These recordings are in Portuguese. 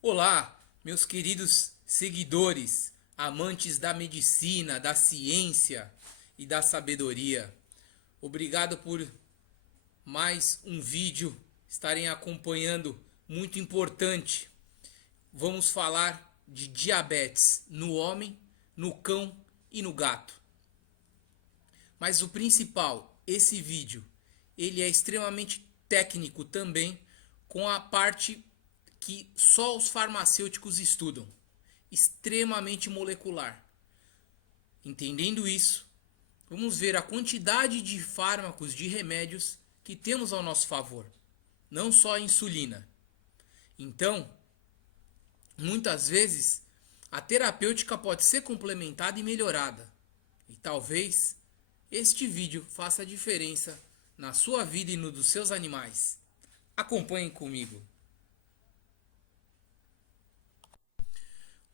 Olá, meus queridos seguidores, amantes da medicina, da ciência e da sabedoria. Obrigado por mais um vídeo estarem acompanhando, muito importante. Vamos falar de diabetes no homem, no cão e no gato. Mas o principal, esse vídeo, ele é extremamente técnico também, com a parte que só os farmacêuticos estudam, extremamente molecular. Entendendo isso, vamos ver a quantidade de fármacos, de remédios que temos ao nosso favor, não só a insulina. Então, muitas vezes, a terapêutica pode ser complementada e melhorada. E talvez este vídeo faça a diferença na sua vida e no dos seus animais. Acompanhem comigo.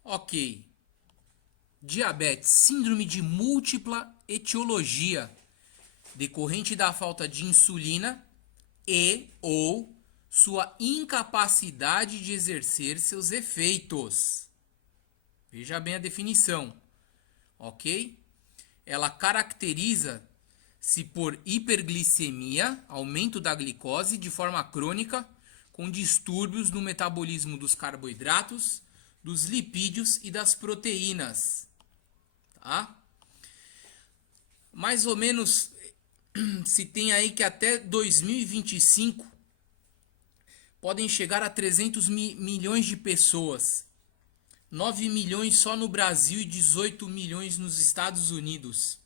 Ok. Diabetes, síndrome de múltipla etiologia, decorrente da falta de insulina e ou sua incapacidade de exercer seus efeitos. Veja bem a definição, ok? Ela caracteriza-se por hiperglicemia, aumento da glicose de forma crônica, com distúrbios no metabolismo dos carboidratos, dos lipídios e das proteínas. Tá? Mais ou menos se tem aí que até 2025 podem chegar a 300 milhões de pessoas. 9 milhões só no Brasil e 18 milhões nos Estados Unidos.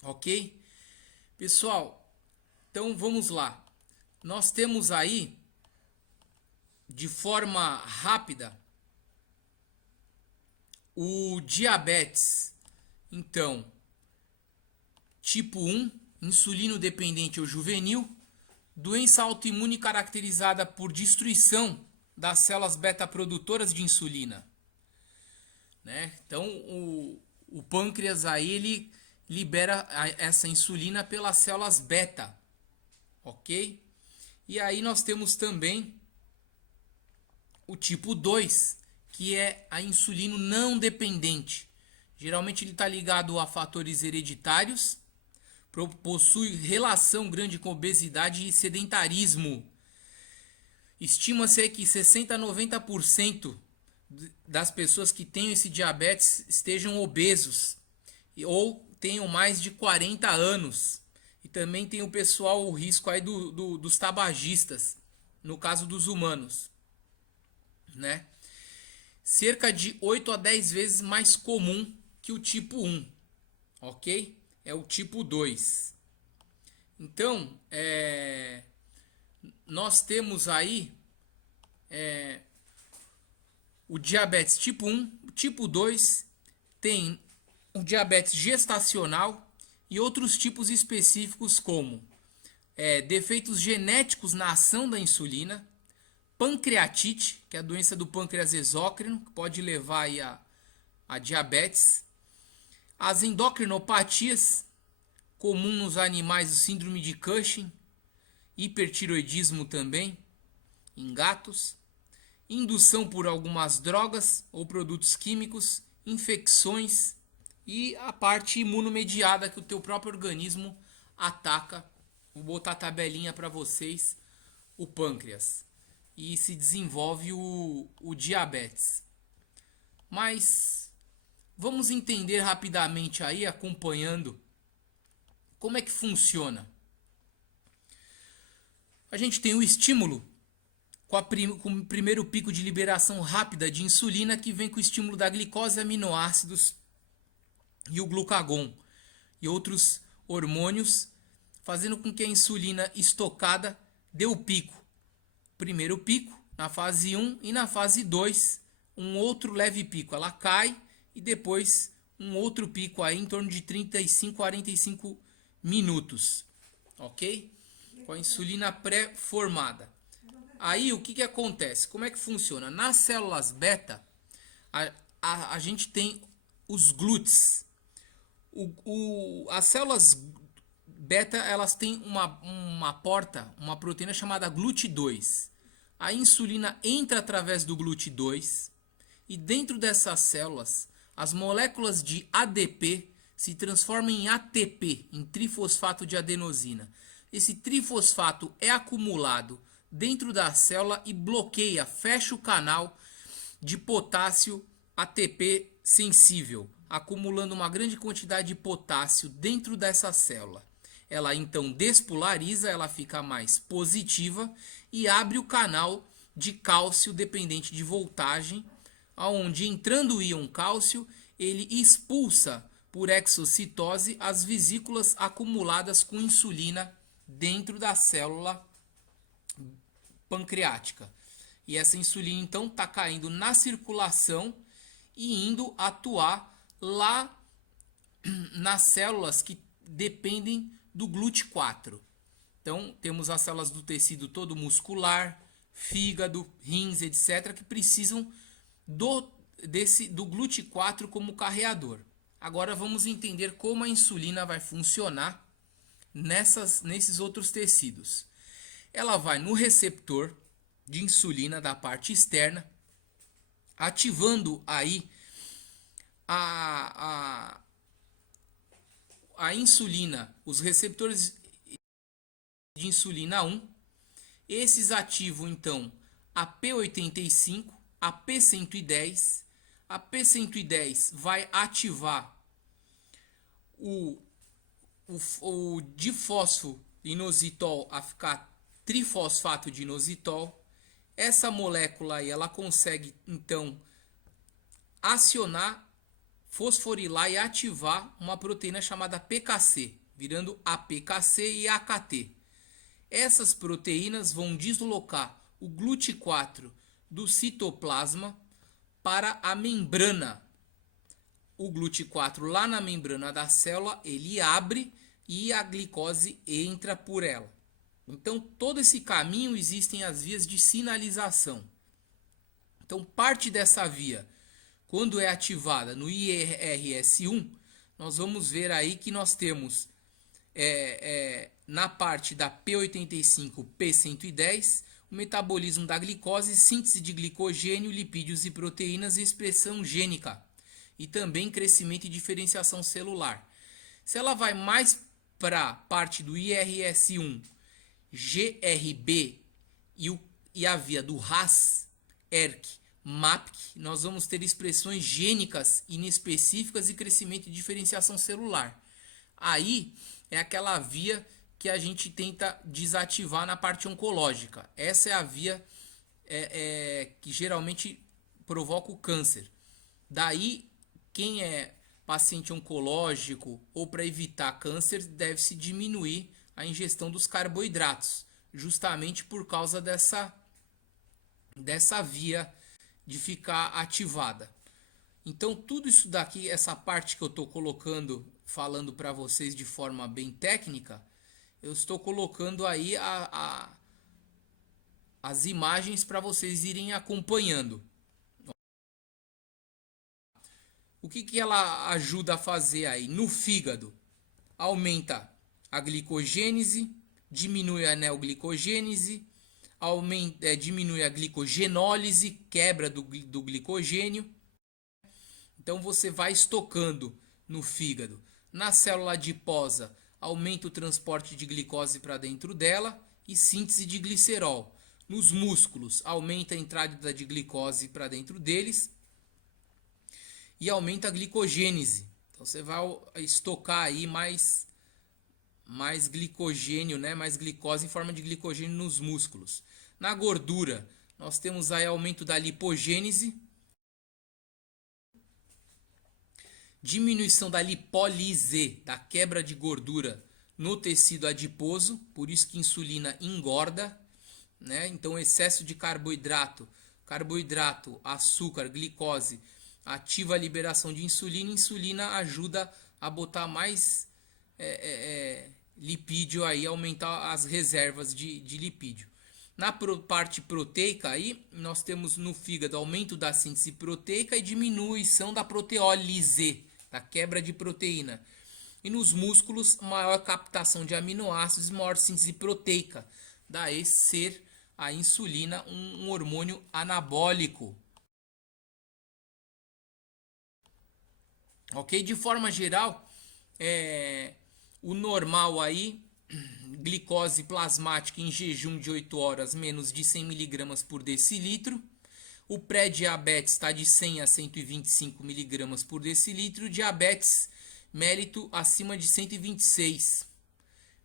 Ok? Pessoal, então vamos lá. Nós temos aí, de forma rápida, o diabetes. Então, tipo 1, insulino dependente ou juvenil, doença autoimune caracterizada por destruição das células beta-produtoras de insulina. Né? Então, o pâncreas aí, ele libera essa insulina pelas células beta, ok? E aí nós temos também o tipo 2, que é a insulino não dependente. Geralmente ele está ligado a fatores hereditários, possui relação grande com obesidade e sedentarismo. Estima-se que 60 a 90% das pessoas que têm esse diabetes estejam obesos ou tenham mais de 40 anos. E também tem o pessoal, o risco aí dos tabagistas, no caso dos humanos, né? Cerca de 8 a 10 vezes mais comum que o tipo 1, ok? É o tipo 2. Então, nós temos aí o diabetes tipo 1, tipo 2, tem o diabetes gestacional e outros tipos específicos como defeitos genéticos na ação da insulina, pancreatite, que é a doença do pâncreas exócrino, que pode levar aí a diabetes, as endocrinopatias, comum nos animais, o síndrome de Cushing, hipertiroidismo também, em gatos, indução por algumas drogas ou produtos químicos, infecções e a parte imunomediada que o teu próprio organismo ataca. Vou botar a tabelinha para vocês, o pâncreas. E se desenvolve o diabetes. Mas vamos entender rapidamente aí, acompanhando, como é que funciona. A gente tem o estímulo com o primeiro pico de liberação rápida de insulina, que vem com o estímulo da glicose, aminoácidos e o glucagon e outros hormônios, fazendo com que a insulina estocada dê o pico. Primeiro pico na fase 1 e na fase 2 um outro leve pico. Ela cai e depois um outro pico aí em torno de 35 a 45 minutos, ok? Com a insulina pré-formada. Aí o que acontece? Como é que funciona? Nas células beta, a gente tem os GLUTs. As células beta, elas têm uma porta, uma proteína chamada GLUT2. a insulina entra através do GLUT2 e dentro dessas células, as moléculas de ADP se transformam em ATP, em trifosfato de adenosina. Esse trifosfato é acumulado dentro da célula e bloqueia, fecha o canal de potássio ATP sensível, acumulando uma grande quantidade de potássio dentro dessa célula. Ela então despolariza, ela fica mais positiva e abre o canal de cálcio dependente de voltagem, onde entrando o íon cálcio, ele expulsa por exocitose as vesículas acumuladas com insulina dentro da célula pancreática. E essa insulina então está caindo na circulação e indo atuar lá nas células que dependem do GLUT4. Então temos as células do tecido todo muscular, fígado, rins, etc., que precisam do GLUT4 como carreador. Agora vamos entender como a insulina vai funcionar nesses outros tecidos. Ela vai no receptor de insulina da parte externa, ativando aí a insulina, os receptores de insulina 1. Esses ativam então a P85, a P110. A P110 vai ativar o difosfoinositol a ficar trifosfato de inositol. Essa molécula aí, ela consegue então acionar, fosforilar e ativar uma proteína chamada PKC, virando APKC e AKT. Essas proteínas vão deslocar o GLUT4 do citoplasma para a membrana. O GLUT4 lá na membrana da célula, ele abre e a glicose entra por ela. Então, todo esse caminho existem as vias de sinalização. Então, parte dessa via, quando é ativada no IRS1, nós vamos ver aí que nós temos na parte da P85, P110, o metabolismo da glicose, síntese de glicogênio, lipídios e proteínas e expressão gênica, e também crescimento e diferenciação celular. Se ela vai mais para a parte do IRS1, GRB e a via do RAS, ERK, MAPK, nós vamos ter expressões gênicas inespecíficas e crescimento e diferenciação celular. Aí é aquela via que a gente tenta desativar na parte oncológica. Essa é a via que geralmente provoca o câncer. Daí, quem é paciente oncológico ou para evitar câncer, deve-se diminuir a ingestão dos carboidratos, justamente por causa dessa via de ficar ativada. Então, tudo isso daqui, essa parte que eu estou colocando, falando para vocês de forma bem técnica, eu estou colocando aí as imagens para vocês irem acompanhando. O que ela ajuda a fazer aí? No fígado, aumenta a glicogênese, diminui a neoglicogênese, diminui a glicogenólise, quebra do glicogênio. Então você vai estocando no fígado. Na célula adiposa, aumenta o transporte de glicose para dentro dela e síntese de glicerol. Nos músculos, aumenta a entrada de glicose para dentro deles e aumenta a glicogênese. Então você vai estocar aí mais glicogênio, né? Mais glicose em forma de glicogênio nos músculos. Na gordura, nós temos aí aumento da lipogênese, diminuição da lipólise, da quebra de gordura no tecido adiposo, por isso que insulina engorda, né? Então excesso de carboidrato, açúcar, glicose, ativa a liberação de insulina, insulina ajuda a botar mais lipídio aí, aumentar as reservas de lipídio. Na parte proteica aí, nós temos no fígado aumento da síntese proteica e diminuição da proteólise, da quebra de proteína. E nos músculos, maior captação de aminoácidos e maior síntese proteica. Daí ser a insulina, um hormônio anabólico. Ok? De forma geral, o normal aí, glicose plasmática em jejum de 8 horas, menos de 100 miligramas por decilitro. O pré-diabetes está de 100 a 125 miligramas por decilitro. O diabetes mélito acima de 126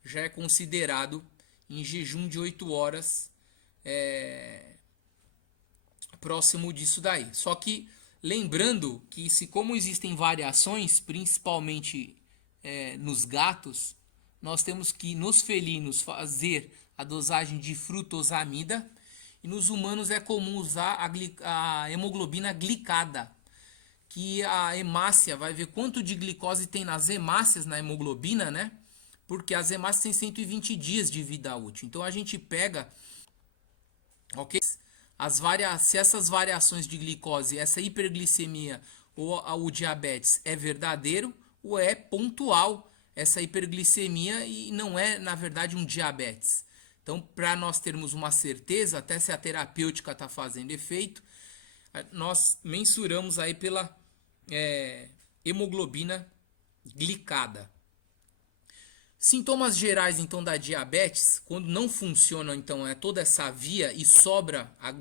já é considerado em jejum de 8 horas próximo disso daí. Só que lembrando que como existem variações, principalmente nos gatos, nós temos que nos felinos fazer a dosagem de frutosamida e nos humanos é comum usar a hemoglobina glicada, que a hemácia vai ver quanto de glicose tem nas hemácias na hemoglobina, né? Porque as hemácias têm 120 dias de vida útil. Então a gente pega, ok? Se essas variações de glicose, essa hiperglicemia ou o diabetes é verdadeiro ou é pontual essa hiperglicemia e não é, na verdade, um diabetes. Então, para nós termos uma certeza, até se a terapêutica está fazendo efeito, nós mensuramos aí pela hemoglobina glicada. Sintomas gerais, então, da diabetes, quando não funciona, então, toda essa via e sobra a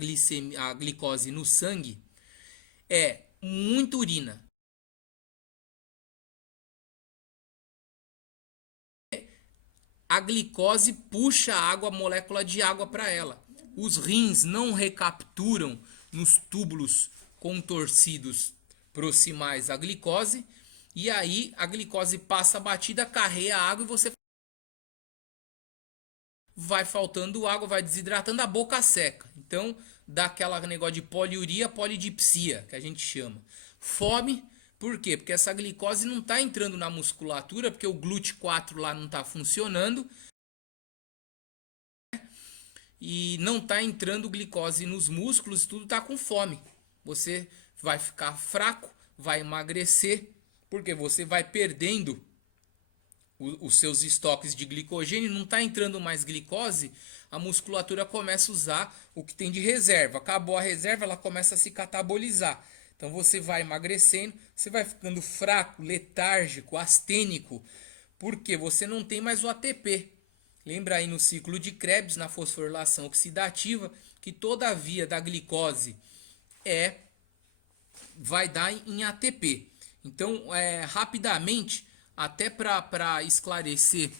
glicose no sangue, é muita urina. A glicose puxa a água, a molécula de água para ela. Os rins não recapturam nos túbulos contorcidos proximais a glicose, e aí a glicose passa batida, carrega a água e você vai faltando água, vai desidratando, a boca seca. Então dá aquela negócio de poliuria, polidipsia, que a gente chama. Fome, por quê? Porque essa glicose não está entrando na musculatura, porque o GLUT4 lá não está funcionando. E não está entrando glicose nos músculos, tudo está com fome. Você vai ficar fraco, vai emagrecer, porque você vai perdendo os seus estoques de glicogênio, não está entrando mais glicose, a musculatura começa a usar o que tem de reserva. Acabou a reserva, ela começa a se catabolizar. Então você vai emagrecendo, você vai ficando fraco, letárgico, astênico, porque você não tem mais o ATP. Lembra aí no ciclo de Krebs, na fosforilação oxidativa, que toda a via da glicose vai dar em ATP. Então, rapidamente, até para esclarecer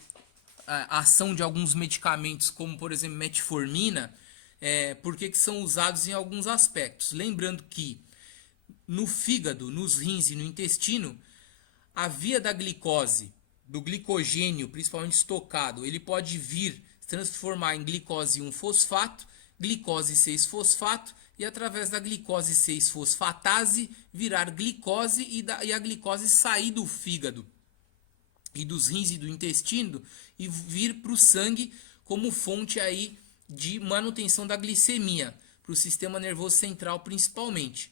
a ação de alguns medicamentos, como por exemplo metformina, por que são usados em alguns aspectos. Lembrando que no fígado, nos rins e no intestino, a via da glicose, do glicogênio, principalmente estocado, ele pode vir se transformar em glicose 1-fosfato, glicose 6-fosfato, e através da glicose 6-fosfatase virar glicose e a glicose sair do fígado e dos rins e do intestino e vir para o sangue como fonte aí de manutenção da glicemia, para o sistema nervoso central principalmente.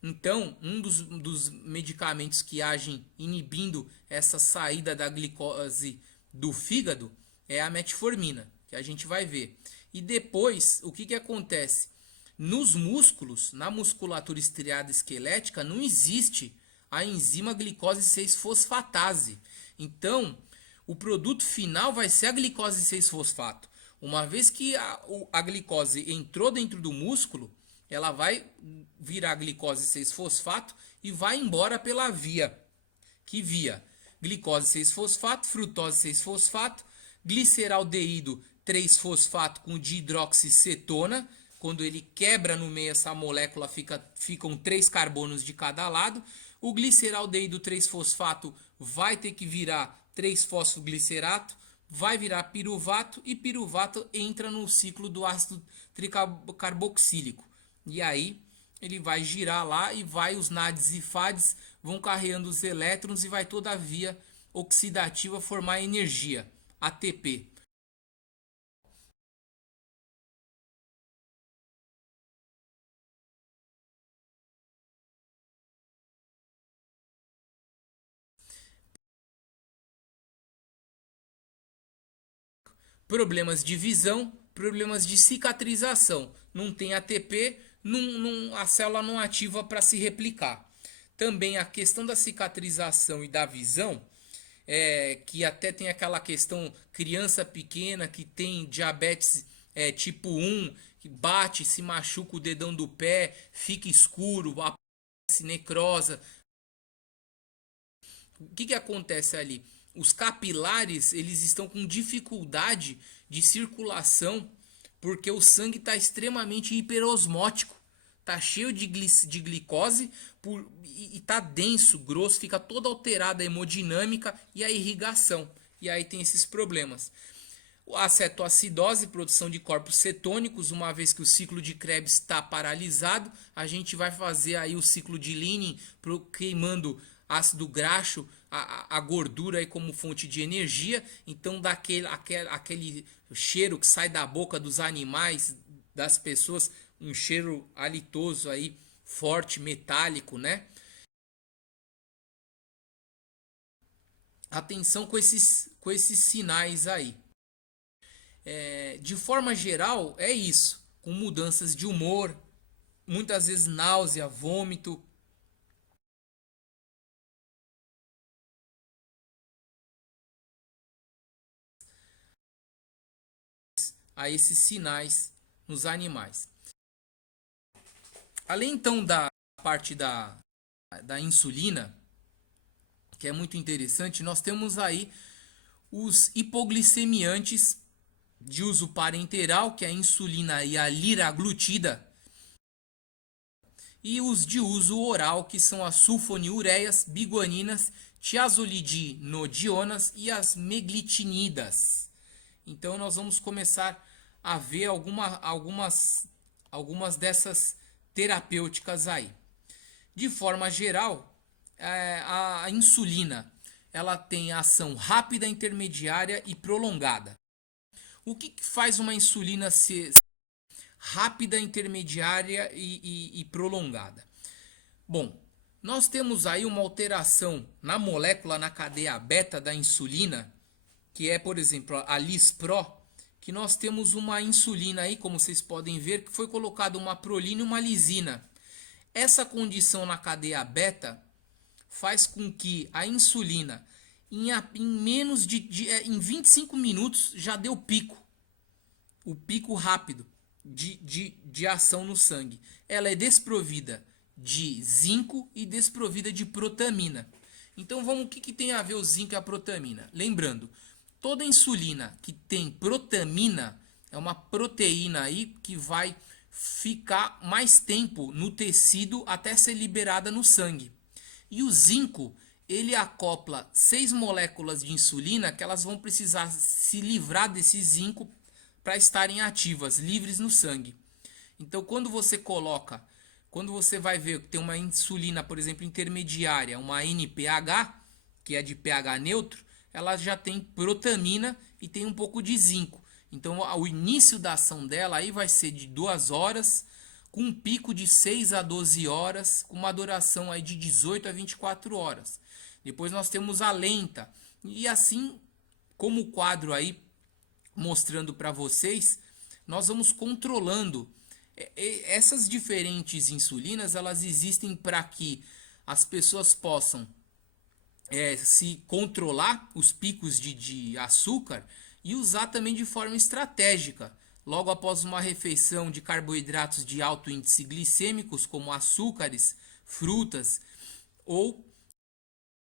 Então, um dos medicamentos que agem inibindo essa saída da glicose do fígado é a metformina, que a gente vai ver. E depois, o que acontece? Nos músculos, na musculatura estriada esquelética, não existe a enzima glicose 6-fosfatase. Então, o produto final vai ser a glicose 6-fosfato. Uma vez que a glicose entrou dentro do músculo, ela vai virar glicose 6-fosfato e vai embora pela via. Que via? Glicose 6-fosfato, frutose 6-fosfato, gliceraldeído 3-fosfato com dihidroxicetona. Quando ele quebra no meio essa molécula, ficam 3 carbonos de cada lado. O gliceraldeído 3-fosfato vai ter que virar 3-fosfoglicerato, vai virar piruvato e piruvato entra no ciclo do ácido tricarboxílico. E aí ele vai girar lá e os NADs e FADs vão carregando os elétrons e vai toda a via oxidativa formar energia, ATP. Problemas de visão, problemas de cicatrização. Não tem ATP, a célula não ativa para se replicar. Também a questão da cicatrização e da visão, que até tem aquela questão criança pequena que tem diabetes tipo 1, que bate, se machuca o dedão do pé, fica escuro, aparece necrosa. O que acontece ali? Os capilares, eles estão com dificuldade de circulação porque o sangue está extremamente hiperosmótico. Está cheio de glicose e está denso, grosso, fica toda alterada a hemodinâmica e a irrigação. E aí tem esses problemas. A cetoacidose, produção de corpos cetônicos, uma vez que o ciclo de Krebs está paralisado, a gente vai fazer aí o ciclo de Linin queimando ácido graxo, a gordura aí como fonte de energia. Então dá aquele cheiro que sai da boca dos animais, das pessoas, um cheiro halitoso aí, forte, metálico, né? Atenção com esses sinais aí. De forma geral, é isso. Com mudanças de humor, muitas vezes náusea, vômito. A esses sinais nos animais. Além então da parte da insulina, que é muito interessante, nós temos aí os hipoglicemiantes de uso parenteral, que é a insulina e a liraglutida, e os de uso oral, que são as sulfonilureias, biguaninas, tiazolidinodionas e as meglitinidas. Então nós vamos começar a ver algumas dessas terapêuticas aí. De forma geral, a insulina ela tem ação rápida, intermediária e prolongada. O que faz uma insulina ser rápida, intermediária e prolongada? Bom, nós temos aí uma alteração na molécula, na cadeia beta da insulina, que é, por exemplo, a Lispro, que nós temos uma insulina aí, como vocês podem ver, que foi colocada uma prolina e uma lisina. Essa condição na cadeia beta faz com que a insulina, em menos em 25 minutos, já deu pico. O pico rápido de ação no sangue. Ela é desprovida de zinco e desprovida de protamina. Então vamos, o que tem a ver o zinco e a protamina? Lembrando, toda insulina que tem protamina é uma proteína aí que vai ficar mais tempo no tecido até ser liberada no sangue. E o zinco, ele acopla 6 moléculas de insulina que elas vão precisar se livrar desse zinco para estarem ativas, livres no sangue. Então quando você vai ver que tem uma insulina, por exemplo, intermediária, uma NPH, que é de pH neutro, ela já tem protamina e tem um pouco de zinco. Então o início da ação dela aí vai ser de 2 horas, com um pico de 6 a 12 horas, com uma duração aí de 18 a 24 horas. Depois nós temos a lenta. E assim como o quadro aí mostrando para vocês, nós vamos controlando. Essas diferentes insulinas, elas existem para que as pessoas possam se controlar os picos de açúcar e usar também de forma estratégica. Logo após uma refeição de carboidratos de alto índice glicêmicos, como açúcares, frutas, ou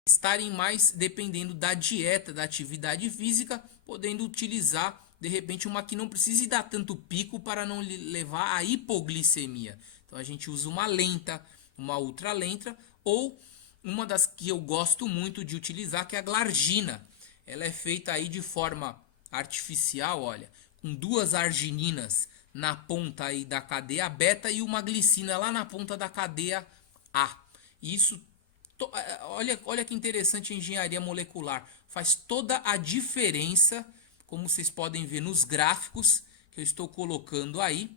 estarem mais dependendo da dieta, da atividade física, podendo utilizar de repente uma que não precise dar tanto pico para não levar a hipoglicemia. Então a gente usa uma lenta, uma ultra lenta, ou uma das que eu gosto muito de utilizar, que é a glargina. Ela é feita aí de forma artificial, olha, com 2 argininas na ponta aí da cadeia beta e uma glicina lá na ponta da cadeia A. Isso, olha que interessante a engenharia molecular. Faz toda a diferença, como vocês podem ver nos gráficos que eu estou colocando aí,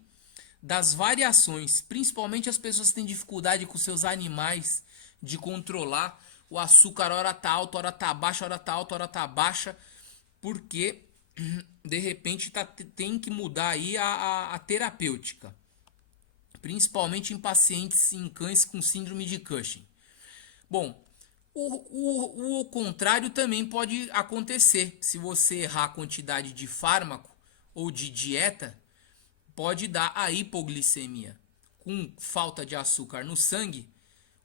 das variações. Principalmente as pessoas que têm dificuldade com seus animais de controlar o açúcar, hora tá alto, hora tá baixa, hora tá alta, hora tá baixa, porque de repente tem que mudar aí a terapêutica, principalmente em pacientes em cães com síndrome de Cushing. Bom, o contrário também pode acontecer. Se você errar a quantidade de fármaco ou de dieta, pode dar a hipoglicemia. Com falta de açúcar no sangue,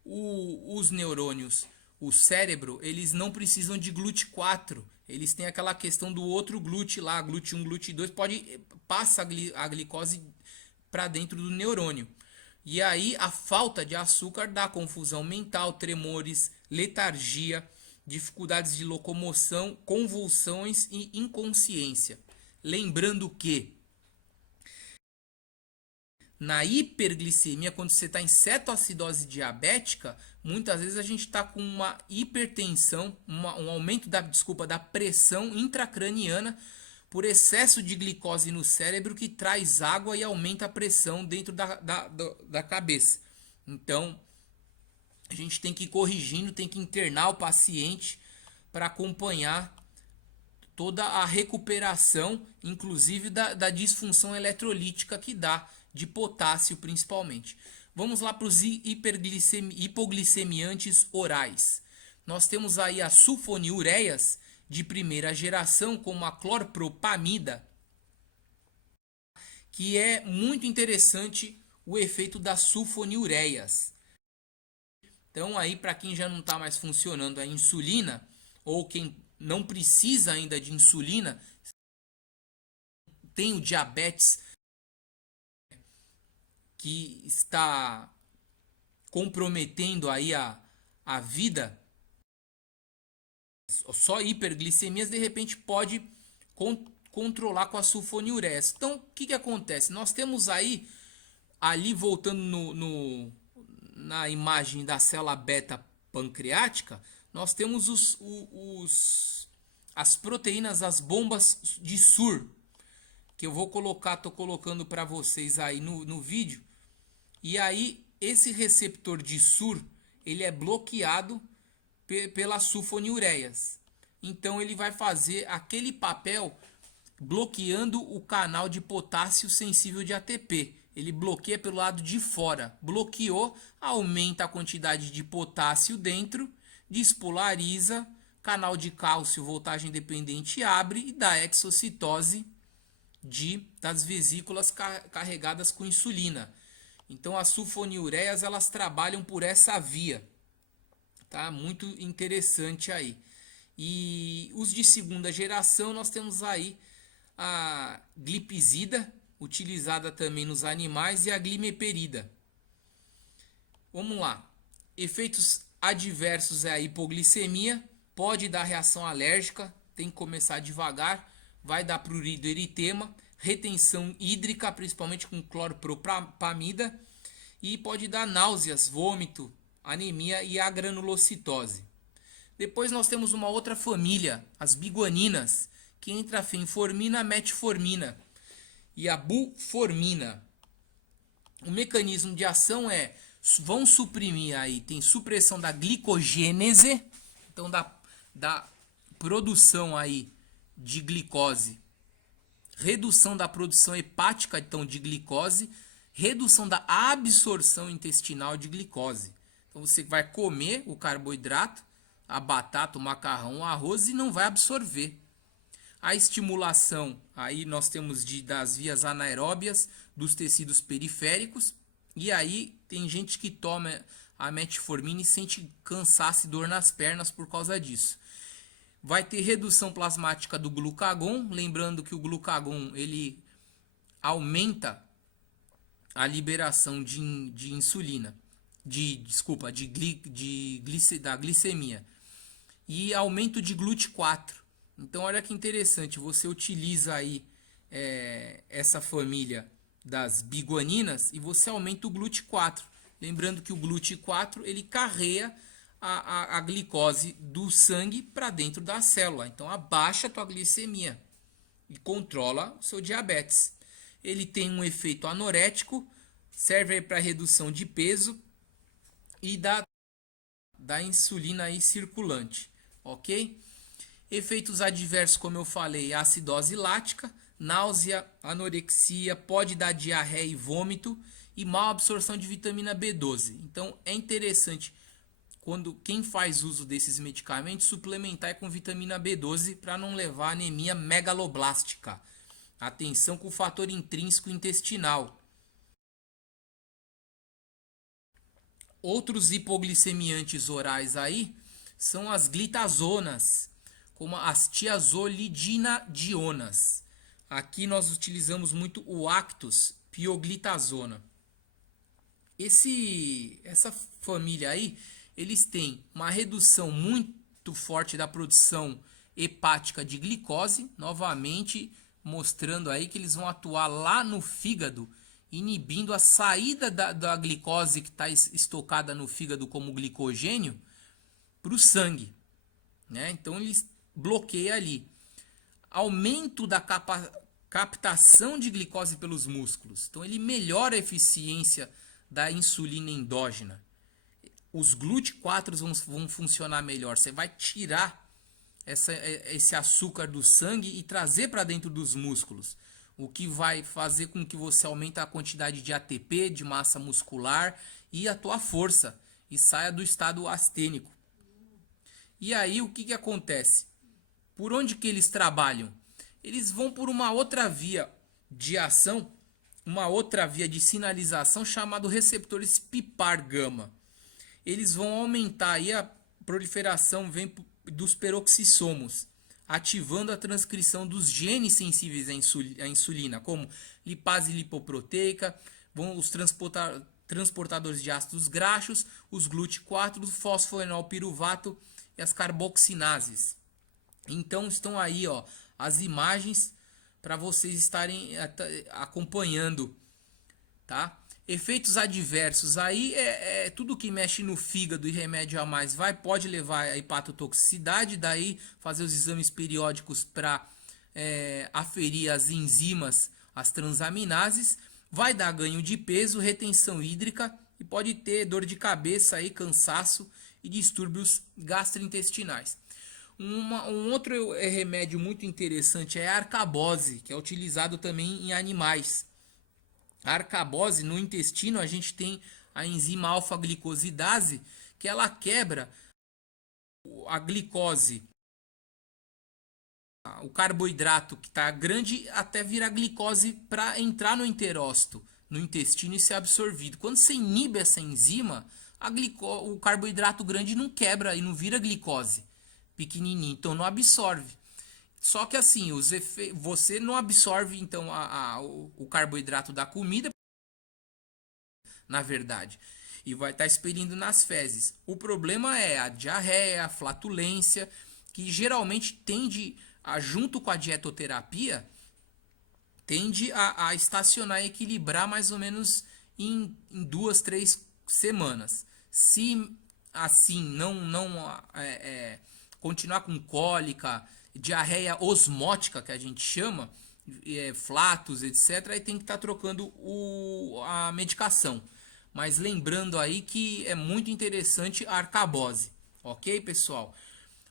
os neurônios, o cérebro, eles não precisam de GLUT4. Eles têm aquela questão do outro GLUT lá, GLUT1, GLUT2, passa a glicose para dentro do neurônio. E aí a falta de açúcar dá confusão mental, tremores, letargia, dificuldades de locomoção, convulsões e inconsciência. Lembrando que na hiperglicemia, quando você está em cetoacidose diabética, muitas vezes a gente está com uma hipertensão, um aumento da pressão intracraniana por excesso de glicose no cérebro, que traz água e aumenta a pressão dentro da cabeça. Então, a gente tem que ir corrigindo, tem que internar o paciente para acompanhar toda a recuperação, inclusive da disfunção eletrolítica que dá, de potássio principalmente. Vamos lá para os hipoglicemiantes orais. Nós temos aí as sulfonilureias de primeira geração, como a clorpropamida, que é muito interessante o efeito das sulfonilureias. Então aí, para quem já não está mais funcionando a insulina, ou quem não precisa ainda de insulina, tem o diabetes que está comprometendo aí a vida, só hiperglicemias, de repente pode controlar com a sulfonilureias. Então, o que acontece? Nós temos aí, ali voltando na imagem da célula beta pancreática, nós temos as proteínas, as bombas de Sur, que eu tô colocando para vocês aí no vídeo. E aí, esse receptor de Sur, ele é bloqueado pelas sulfonilureias. Então, ele vai fazer aquele papel bloqueando o canal de potássio sensível de ATP. Ele bloqueia pelo lado de fora. Bloqueou, aumenta a quantidade de potássio dentro, despolariza, canal de cálcio, voltagem dependente abre e dá exocitose das vesículas carregadas com insulina. Então as sulfonilureias, elas trabalham por essa via, tá? Muito interessante aí. E os de segunda geração, nós temos aí a glipizida, utilizada também nos animais, e a glimeperida. Vamos lá. Efeitos adversos é a hipoglicemia, pode dar reação alérgica, tem que começar devagar, vai dar prurido, eritema, retenção hídrica, principalmente com clorpropamida, e pode dar náuseas, vômito, anemia e agranulocitose. Depois nós temos uma outra família, as biguaninas, que entra a fenformina, metformina e a buformina. O mecanismo de ação vão suprimir aí, tem supressão da glicogênese, então da produção aí de glicose, redução da produção hepática então de glicose, redução da absorção intestinal de glicose. Então você vai comer o carboidrato, a batata, o macarrão, o arroz, e não vai absorver. A estimulação, aí nós temos das vias anaeróbias dos tecidos periféricos, e aí tem gente que toma a metformina e sente cansaço e dor nas pernas por causa disso. Vai ter redução plasmática do glucagon, lembrando que o glucagon ele aumenta a liberação de insulina, da glicemia, e aumento de GLUT4. Então olha que interessante, você utiliza aí essa família das biguaninas e você aumenta o GLUT4. Lembrando que o GLUT4 ele carrega a glicose do sangue para dentro da célula. Então abaixa a tua glicemia e controla o seu diabetes. Ele tem um efeito anorético, serve para redução de peso e da insulina aí circulante, ok? Efeitos adversos, como eu falei, acidose lática, náusea, anorexia, pode dar diarreia e vômito e má absorção de vitamina B12. Então é interessante quando quem faz uso desses medicamentos suplementar com vitamina B12 para não levar anemia megaloblástica. Atenção com o fator intrínseco intestinal. Outros hipoglicemiantes orais aí são as glitazonas, como as tiazolidinadionas. Aqui nós utilizamos muito o Actus pioglitazona. Essa família aí, eles têm uma redução muito forte da produção hepática de glicose, novamente mostrando aí que eles vão atuar lá no fígado, inibindo a saída da glicose que está estocada no fígado como glicogênio para o sangue, né? Então eles bloqueiam ali. Aumento da captação de glicose pelos músculos. Então ele melhora a eficiência da insulina endógena. Os GLUT4 vão funcionar melhor. Você vai tirar esse açúcar do sangue e trazer para dentro dos músculos, o que vai fazer com que você aumente a quantidade de ATP, de massa muscular e a tua força e saia do estado astênico. E aí o que acontece? Por onde que eles trabalham? Eles vão por uma outra via de ação, uma outra via de sinalização chamado receptores PIPAR gama. Eles vão aumentar aí a proliferação dos peroxissomos, ativando a transcrição dos genes sensíveis à insulina, como lipase lipoproteica, os transportadores de ácidos graxos, os GLUT4, o fosfoenolpiruvato e as carboxinases. Então estão aí, ó, as imagens para vocês estarem acompanhando, tá? Efeitos adversos aí é tudo que mexe no fígado e remédio a mais pode levar a hepatotoxicidade, daí fazer os exames periódicos para aferir as enzimas, as transaminases, vai dar ganho de peso, retenção hídrica e pode ter dor de cabeça aí, cansaço e distúrbios gastrointestinais. Um outro remédio muito interessante é a arcabose, que é utilizado também em animais. A arcabose, no intestino, a gente tem a enzima alfa-glicosidase, que ela quebra a glicose, o carboidrato que está grande, até virar glicose para entrar no enterócito, no intestino e ser absorvido. Quando você inibe essa enzima, o carboidrato grande não quebra e não vira glicose pequenininho, então não absorve. Só que assim, você não absorve então o carboidrato da comida, na verdade, e vai estar expelindo nas fezes. O problema é a diarreia, a flatulência, que geralmente tende junto com a dietoterapia, tende a estacionar e equilibrar mais ou menos em 2-3 semanas. Se assim não continuar com cólica, diarreia osmótica, que a gente chama, flatos, etc., aí tem que estar trocando a medicação. Mas lembrando aí que é muito interessante a arcabose, ok, pessoal?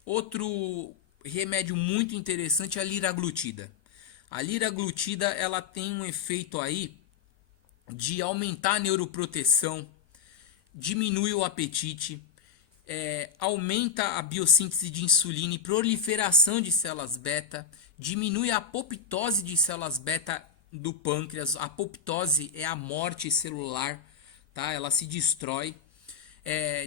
Outro remédio muito interessante é a liraglutida. A liraglutida, ela tem um efeito aí de aumentar a neuroproteção, diminui o apetite, aumenta a biossíntese de insulina e proliferação de células beta, diminui a apoptose de células beta do pâncreas. A apoptose é a morte celular, tá? Ela se destrói.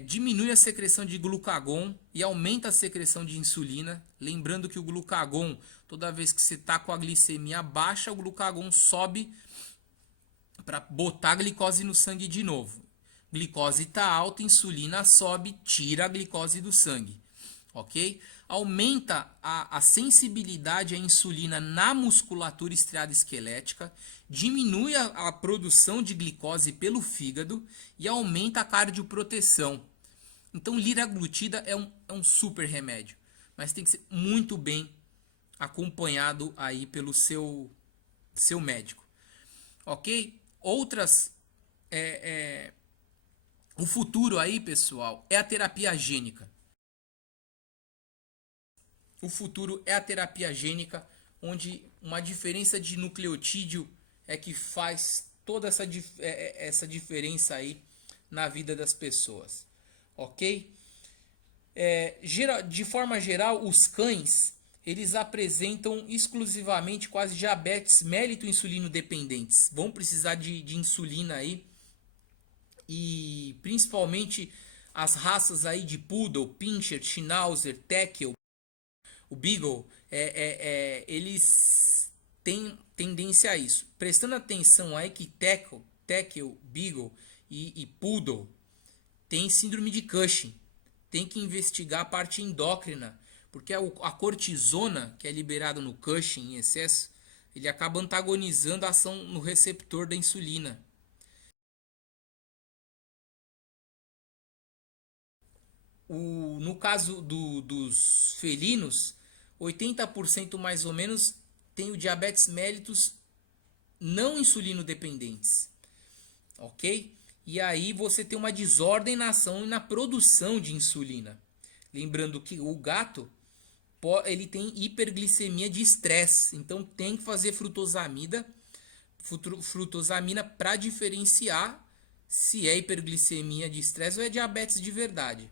Diminui a secreção de glucagon e aumenta a secreção de insulina. Lembrando que o glucagon, toda vez que você está com a glicemia baixa, o glucagon sobe para botar a glicose no sangue de novo. Glicose está alta, insulina sobe, tira a glicose do sangue, ok? Aumenta a sensibilidade à insulina na musculatura estriada esquelética, diminui a produção de glicose pelo fígado e aumenta a cardioproteção. Então, liraglutida é um super remédio, mas tem que ser muito bem acompanhado aí pelo seu médico, ok? Outras o futuro aí, pessoal, é a terapia gênica. o futuro é a terapia gênica, onde uma diferença de nucleotídeo é que faz toda essa diferença aí na vida das pessoas, ok? De forma geral, os cães eles apresentam exclusivamente quase diabetes melito-insulino dependentes. Vão precisar de insulina aí, e principalmente as raças aí de Poodle, Pinscher, Schnauzer, Tekel, o Beagle, eles têm tendência a isso. Prestando atenção aí que Tekel, Beagle e Poodle tem síndrome de Cushing. Tem que investigar a parte endócrina, porque a cortisona, que é liberada no Cushing em excesso, ele acaba antagonizando a ação no receptor da insulina. No caso dos felinos, 80% mais ou menos tem o diabetes mellitus não insulino dependentes, ok? E aí você tem uma desordem na ação e na produção de insulina. Lembrando que o gato ele tem hiperglicemia de estresse, então tem que fazer frutosamina para diferenciar se é hiperglicemia de estresse ou é diabetes de verdade,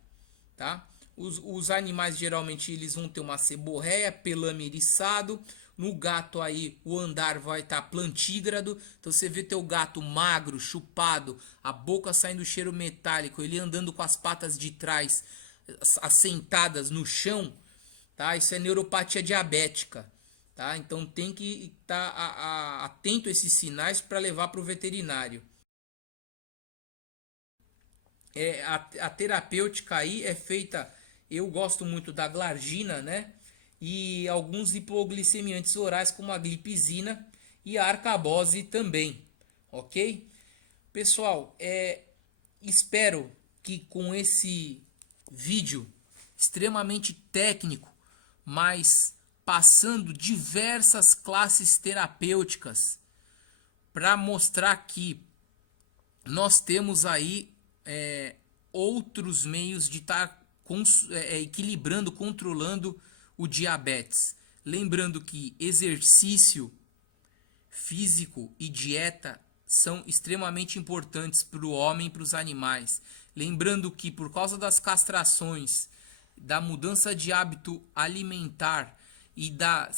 tá? Os animais geralmente eles vão ter uma seborreia, pelame eriçado. No gato aí o andar vai estar plantígrado. Então você vê teu gato magro, chupado, a boca saindo cheiro metálico, ele andando com as patas de trás assentadas no chão, tá? Isso é neuropatia diabética, tá? Então tem que estar atento a esses sinais para levar para o veterinário. A terapêutica aí é feita, eu gosto muito da glargina, né? E alguns hipoglicemiantes orais como a glipizina e a arcabose também, ok? Pessoal, espero que com esse vídeo extremamente técnico, mas passando diversas classes terapêuticas para mostrar que nós temos aí outros meios de estar equilibrando, controlando o diabetes. Lembrando que exercício físico e dieta são extremamente importantes para o homem e para os animais. Lembrando que por causa das castrações, da mudança de hábito alimentar e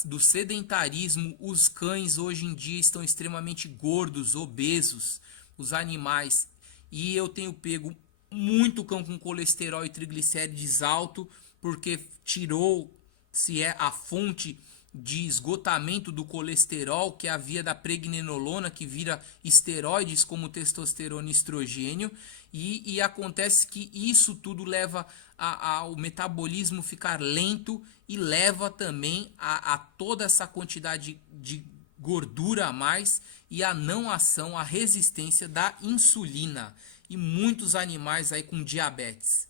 do sedentarismo, os cães hoje em dia estão extremamente gordos, obesos, os animais. E eu tenho pego muito cão com colesterol e triglicérides alto, porque tirou-se a fonte de esgotamento do colesterol, que é a via da pregnenolona, que vira esteroides como testosterona e estrogênio, e acontece que isso tudo leva ao metabolismo ficar lento e leva também a toda essa quantidade de gordura a mais e a não ação, a resistência da insulina, e muitos animais aí com diabetes.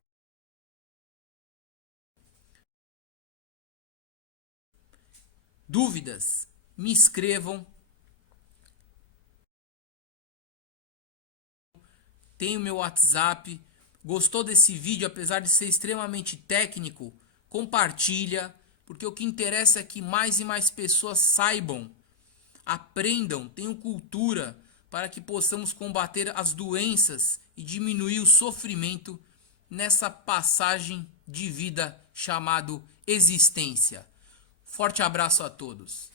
Dúvidas? Me escrevam. Tem o meu WhatsApp. Gostou desse vídeo, apesar de ser extremamente técnico? Compartilha, porque o que interessa é que mais e mais pessoas saibam, aprendam, tenham cultura, para que possamos combater as doenças e diminuir o sofrimento nessa passagem de vida chamado existência. Forte abraço a todos.